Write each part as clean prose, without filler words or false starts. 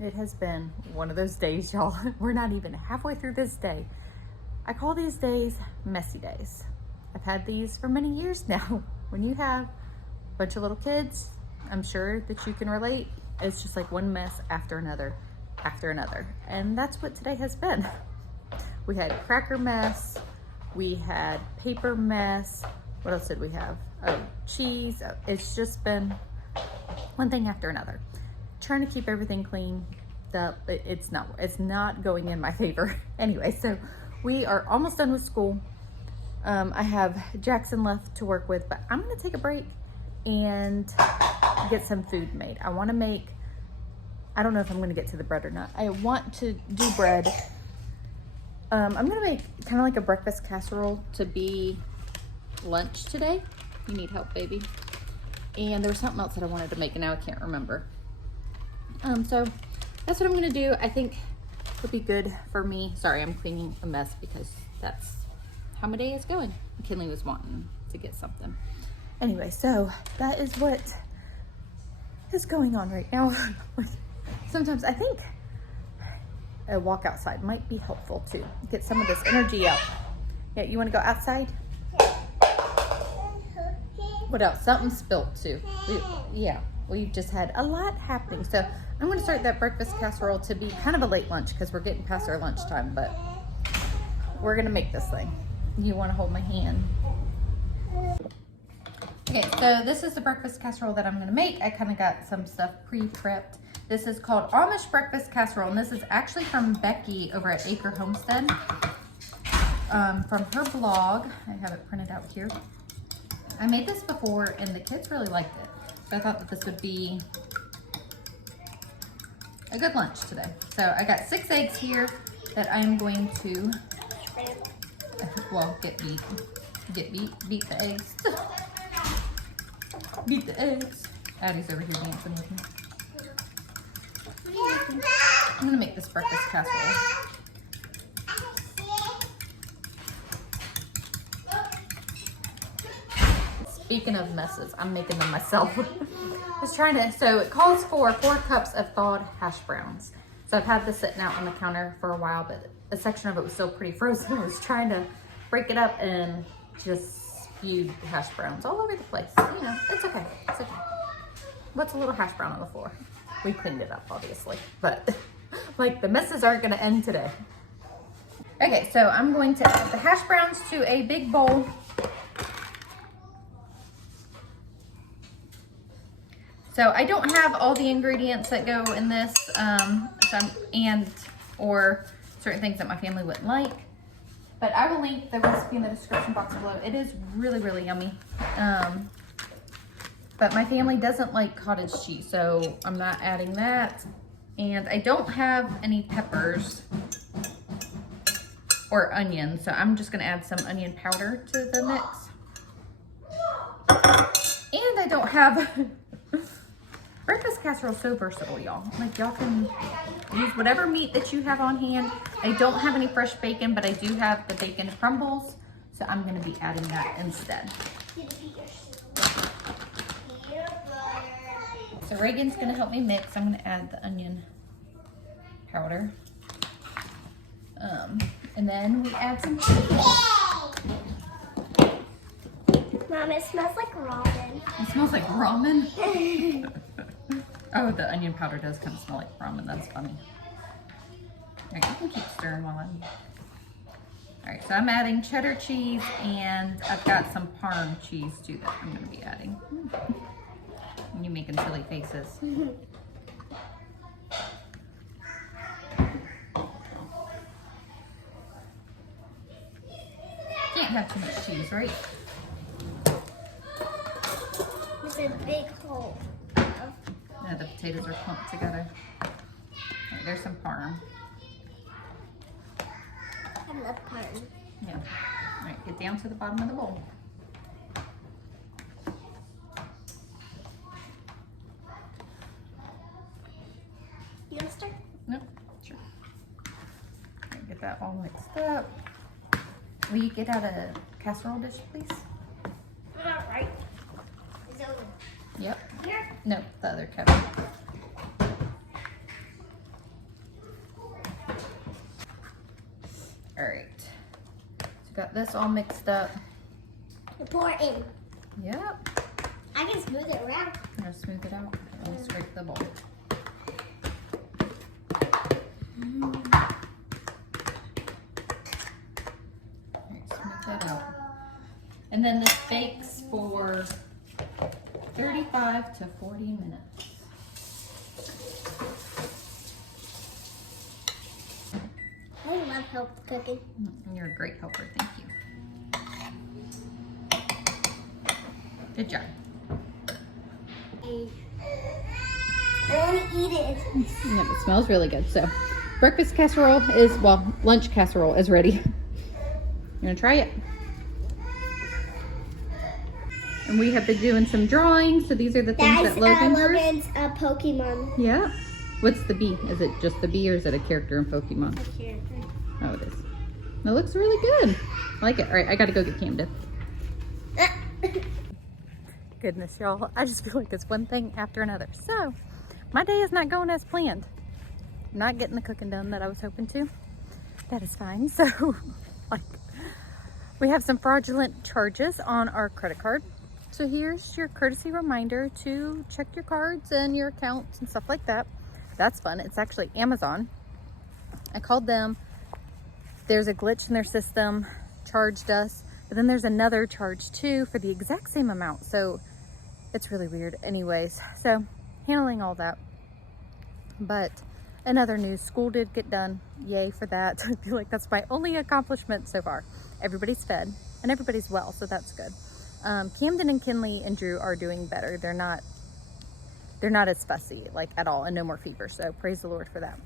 It has been one of those days, y'all. We're not even halfway through this day. I call these days messy days. I've had these for many years now. When you have a bunch of little kids, I'm sure that you can relate. It's just like one mess after another, after another. And that's what today has been. We had cracker mess. We had paper mess. What else did we have? Oh, cheese. It's just been one thing after another. Trying to keep everything clean up. It's not going in my favor. Anyway, so we are almost done with school. I have Jackson left to work with, but I'm gonna take a break and get some food made. I wanna make, I don't know if I'm gonna get to the bread or not. I want to do bread. I'm gonna make kind of like a breakfast casserole to be lunch today. You need help, baby. And there was something else that I wanted to make and now I can't remember. So that's what I'm gonna do. I think it'll be good for me. Sorry, I'm cleaning a mess because that's how my day is going. McKinley was wanting to get something. Anyway, so that is what is going on right now. Sometimes I think a walk outside might be helpful too. Get some of this energy out. Yeah, you wanna go outside? What else? Something spilt too. We've just had a lot happening. So I'm gonna start that breakfast casserole to be kind of a late lunch because we're getting past our lunchtime, but we're gonna make this thing. You wanna hold my hand? Okay, so this is the breakfast casserole that I'm gonna make. I kind of got some stuff pre-prepped. This is called Amish breakfast casserole, and this is actually from Becky over at Acre Homestead. From her blog, I have it printed out here. I made this before and the kids really liked it. So I thought that this would be a good lunch today. So I got 6 eggs here that I'm going to, well, beat the eggs. Beat the eggs. Addie's over here dancing with me. I'm gonna make this breakfast casserole. Speaking of messes, I'm making them myself. I was trying to, so it calls for 4 cups of thawed hash browns. So I've had this sitting out on the counter for a while, but a section of it was still pretty frozen. I was trying to break it up and just spewed hash browns all over the place. You know, it's okay, it's okay. What's a little hash brown on the floor? We cleaned it up, obviously, but like the messes aren't gonna end today. Okay, so I'm going to add the hash browns to a big bowl. So I don't have all the ingredients that go in this, or certain things that my family wouldn't like, but I will link the recipe in the description box below. It is really, really yummy. But my family doesn't like cottage cheese, so I'm not adding that. And I don't have any peppers or onions, so I'm just gonna add some onion powder to the mix. And I don't have, breakfast casserole is so versatile, y'all. Like y'all can use whatever meat that you have on hand. I don't have any fresh bacon, but I do have the bacon crumbles, so I'm gonna be adding that instead. So Reagan's gonna help me mix. I'm gonna add the onion powder. And then we add some cheese. Mom, it smells like ramen. It smells like ramen? Oh, the onion powder does kind of smell like ramen. That's funny. All right, you can keep stirring while I'm... All right, so I'm adding cheddar cheese, and I've got some Parm cheese too that I'm gonna be adding. And you making silly faces. Can't have too much cheese, right? It's a big hole. Yeah, the potatoes are clumped together. Right, there's some Parm. I love Parm. Yeah. All right, get down to the bottom of the bowl. You want to start? Nope, sure. Okay, get that all mixed up. Will you get out a casserole dish, please? All right. Is it over? Yep. Here? No, the other cabinet. All right. So got this all mixed up. Pour it in. Yep. I can smooth it around. I'm gonna smooth it out. I'll scrape the bowl. Alright, smooth that out. And then this bakes for 35 to 40 minutes. I love help cooking. You're a great helper, thank you. Good job. I want to eat it. Yep, it smells really good. So, breakfast casserole is, well, lunch casserole is ready. You gonna try it? And we have been doing some drawing, so these are the things That's that Logan drew. Logan's Pokemon. Yeah. What's the bee? Is it just the bee or is it a character in Pokemon? Oh, it is. It looks really good. I like it. All right, I gotta go get Camden. Goodness, y'all. I just feel like it's one thing after another. So, my day is not going as planned. I'm not getting the cooking done that I was hoping to. That is fine. So, like, we have some fraudulent charges on our credit card. So here's your courtesy reminder to check your cards and your accounts and stuff like that. That's fun. It's actually Amazon. I called them. There's a glitch in their system, charged us. But then there's another charge too for the exact same amount. So it's really weird. Anyways, so handling all that. But in other news, school did get done. Yay for that. I feel like that's my only accomplishment so far. Everybody's fed and everybody's well, so that's good. Camden and Kinley and Drew are doing better. They're not as fussy, like, at all, and no more fever. So praise the Lord for that.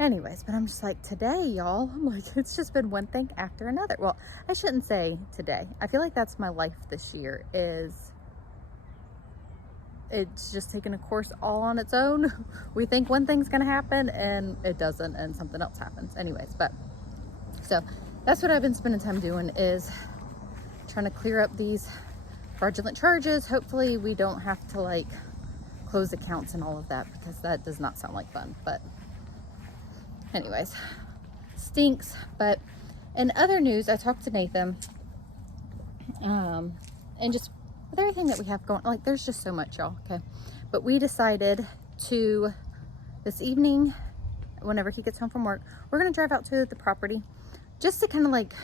Anyways, but I'm just like, today, y'all, I'm like, it's just been one thing after another. Well, I shouldn't say today. I feel like that's my life this year, is it's just taking a course all on its own. We think one thing's gonna happen and it doesn't, and something else happens. Anyways, but so that's what I've been spending time doing, is trying to clear up these fraudulent charges. Hopefully we don't have to, like, close accounts and all of that, because that does not sound like fun. But anyways, stinks. But in other news, I talked to Nathan, and just with everything that we have going, like, there's just so much, y'all. Okay, but we decided to, this evening, whenever he gets home from work, we're gonna drive out to the property just to kind of, like,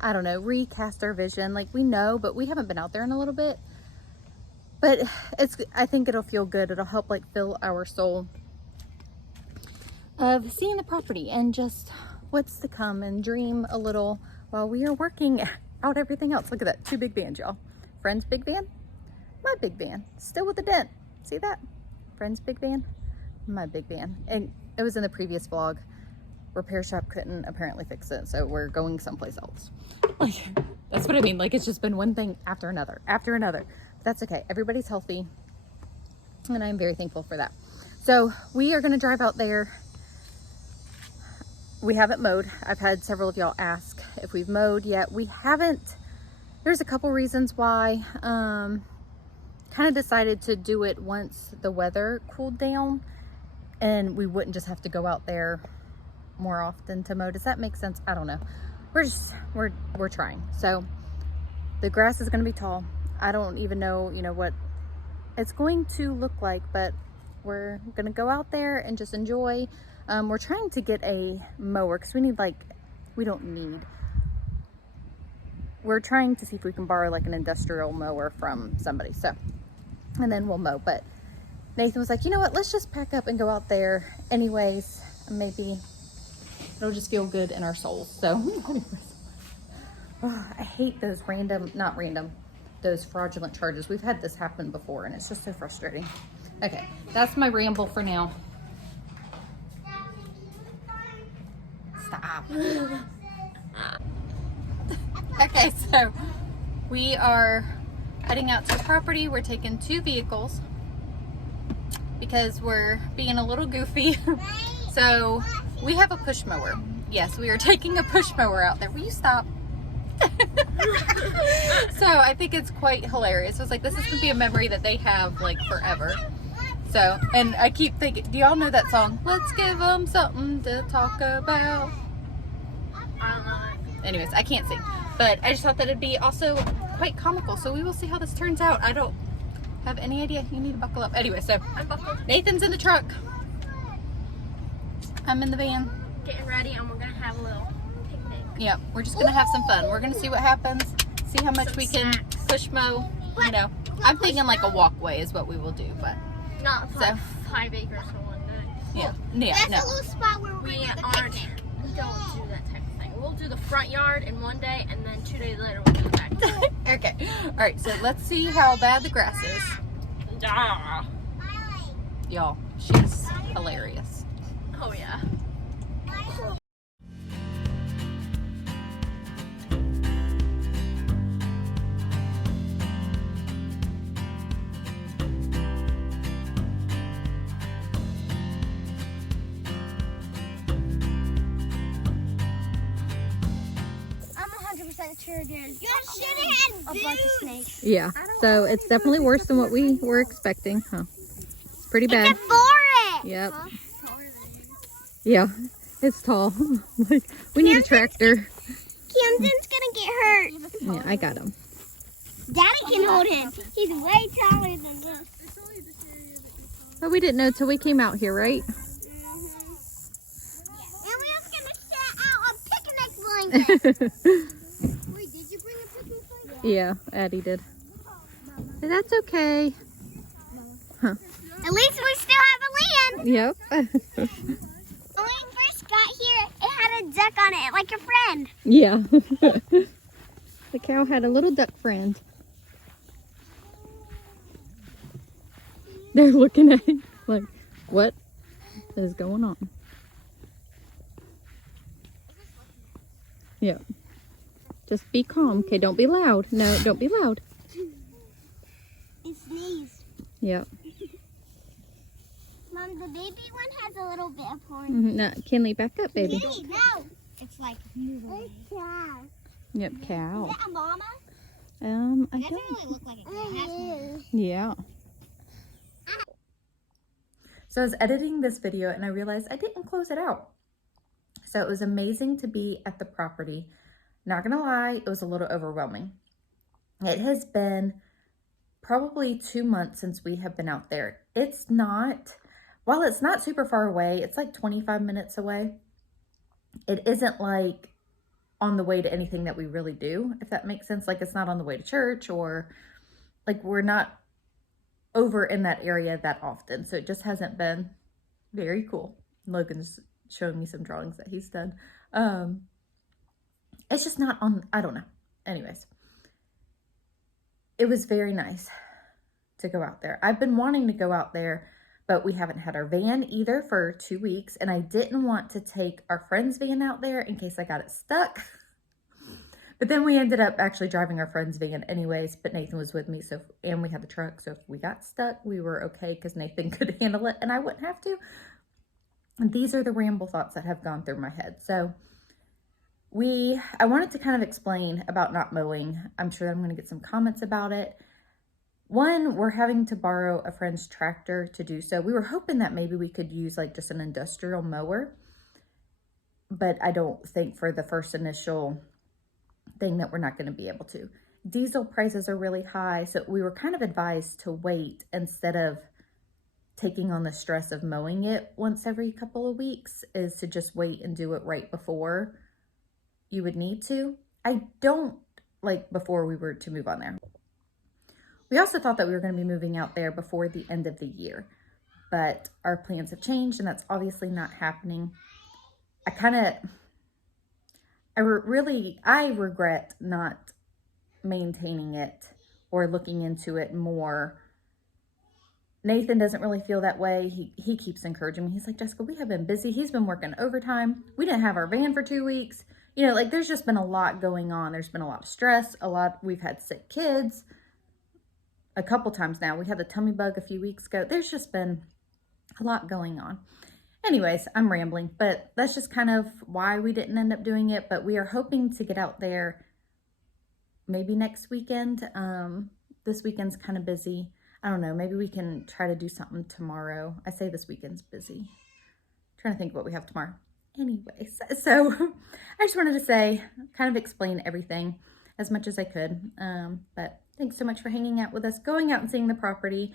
I don't know, recast our vision. Like, we know, but we haven't been out there in a little bit. But I think it'll feel good. It'll help, like, fill our soul of seeing the property and just what's to come, and dream a little while we are working out everything else. Look at that, 2 big vans, y'all. Friend's big van, my big van, still with a dent. See that? Friend's big van, my big van. And it was in the previous vlog. Repair shop couldn't apparently fix it, so we're going someplace else. Like, that's what I mean. Like, it's just been one thing after another after another. But that's okay. Everybody's healthy, and I'm very thankful for that. So we are going to drive out there. We haven't mowed. I've had several of y'all ask if we've mowed yet. We haven't. There's a couple reasons why. Kind of decided to do it once the weather cooled down, and we wouldn't just have to go out there more often to mow. Does that make sense? I don't know. We're trying. So the grass is going to be tall. I don't even know, what it's going to look like, but we're going to go out there and just enjoy. We're trying to get a mower, because we're trying to see if we can borrow, like, an industrial mower from somebody. So, and then we'll mow. But Nathan was like, you know what, let's just pack up and go out there anyways. Maybe it'll just feel good in our souls. So anyways, I hate those those fraudulent charges. We've had this happen before, and it's just so frustrating. Okay, that's my ramble for now. Stop. Okay, so we are heading out to the property. We're taking 2 vehicles because we're being a little goofy. So we have a push mower. Yes, we are taking a push mower out there. Will you stop? So I think it's quite hilarious. I was like, this is gonna be a memory that they have, like, forever. So, and I keep thinking, do y'all know that song? Let's give them something to talk about. I don't know it. Anyways, I can't sing. But I just thought that it'd be also quite comical. So we will see how this turns out. I don't have any idea. You need to buckle up. Anyway, so I'm buckled. Nathan's in the truck. I'm in the van. Getting ready, and we're gonna have a little picnic. Yep, we're just gonna have some fun. We're gonna see what happens. See how much Some we can snacks. push mow. You know, I'm thinking like a walkway is what we will do. But Not So- 5 acres for one day. yeah, That's no. a little spot where we aren't. We don't do that type of thing. We'll do the front yard in one day, and then 2 days later we'll do the back. Okay. All right. So let's see how bad the grass is. Y'all, she's hilarious. Oh yeah. I'm 100% sure there's a bunch of snakes. Yeah. So it's definitely worse than what we were expecting, huh? It's pretty bad. It's a forest. Yep. Yeah. It's tall. Like we need a tractor. Camden's gonna get hurt. Yeah, I got him. Daddy can hold him. He's way taller than this. But we didn't know till we came out here, right? And we was gonna set out a picnic blanket. Wait, did you bring a picnic blanket? Yeah, Addie did. And that's okay. At least we still have a land. Yep. When we first got here, it had a duck on it, like a friend. Yeah. The cow had a little duck friend. They're looking at it like, what is going on? Yep. Just be calm. Okay, don't be loud. No, don't be loud. It sneezed. Yep. Mom, the baby one has a little bit of horn. No, Kinley, back up, baby. No. It's like moving. Cow. Yep, cow. Is that a mama? I It doesn't don't. really look like a cow. Yeah. So I was editing this video and I realized I didn't close it out. So it was amazing to be at the property. Not gonna lie, it was a little overwhelming. It has been probably 2 months since we have been out there. It's not, while it's not super far away, it's like 25 minutes away. It isn't like on the way to anything that we really do, if that makes sense. Like it's not on the way to church, or like we're not over in that area that often. So it just hasn't been very cool. Logan's showing me some drawings that he's done. It's just not on, I don't know. Anyways, it was very nice to go out there. I've been wanting to go out there, but we haven't had our van either for 2 weeks. And I didn't want to take our friend's van out there in case I got it stuck. But then we ended up actually driving our friend's van anyways, but Nathan was with me, so, and we had the truck, so if we got stuck, we were okay because Nathan could handle it and I wouldn't have to. And these are the ramble thoughts that have gone through my head. So I wanted to kind of explain about not mowing. I'm sure I'm going to get some comments about it. One, we're having to borrow a friend's tractor to do so. We were hoping that maybe we could use like just an industrial mower, but I don't think for the first initial thing that we're not going to be able to. Diesel prices are really high, so we were kind of advised to wait instead of taking on the stress of mowing it once every couple of weeks, is to just wait and do it right before you would need to. I don't like before we were to move on there. We also thought that we were going to be moving out there before the end of the year, but our plans have changed and that's obviously not happening. I regret not maintaining it or looking into it more. Nathan doesn't really feel that way. He keeps encouraging me. He's like, Jessica, we have been busy. He's been working overtime. We didn't have our van for 2 weeks. You know, like there's just been a lot going on. There's been a lot of stress, we've had sick kids a couple times now. We had the tummy bug a few weeks ago. There's just been a lot going on. Anyways, I'm rambling, but that's just kind of why we didn't end up doing it. But we are hoping to get out there maybe next weekend. This weekend's kind of busy. I don't know, maybe we can try to do something tomorrow. I say this weekend's busy. Trying to think what we have tomorrow. Anyways, so I just wanted to say, kind of explain everything as much as I could. But thanks so much for hanging out with us, going out and seeing the property.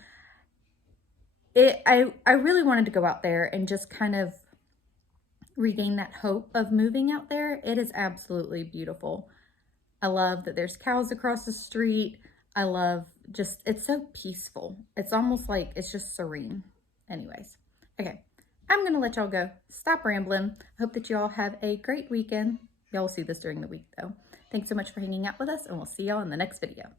I really wanted to go out there and just kind of regain that hope of moving out there. It is absolutely beautiful. I love that there's cows across the street. I love just, it's so peaceful. It's almost like it's just serene. Anyways, okay, I'm going to let y'all go. Stop rambling. I hope that you all have a great weekend. Y'all will see this during the week though. Thanks so much for hanging out with us, and we'll see y'all in the next video.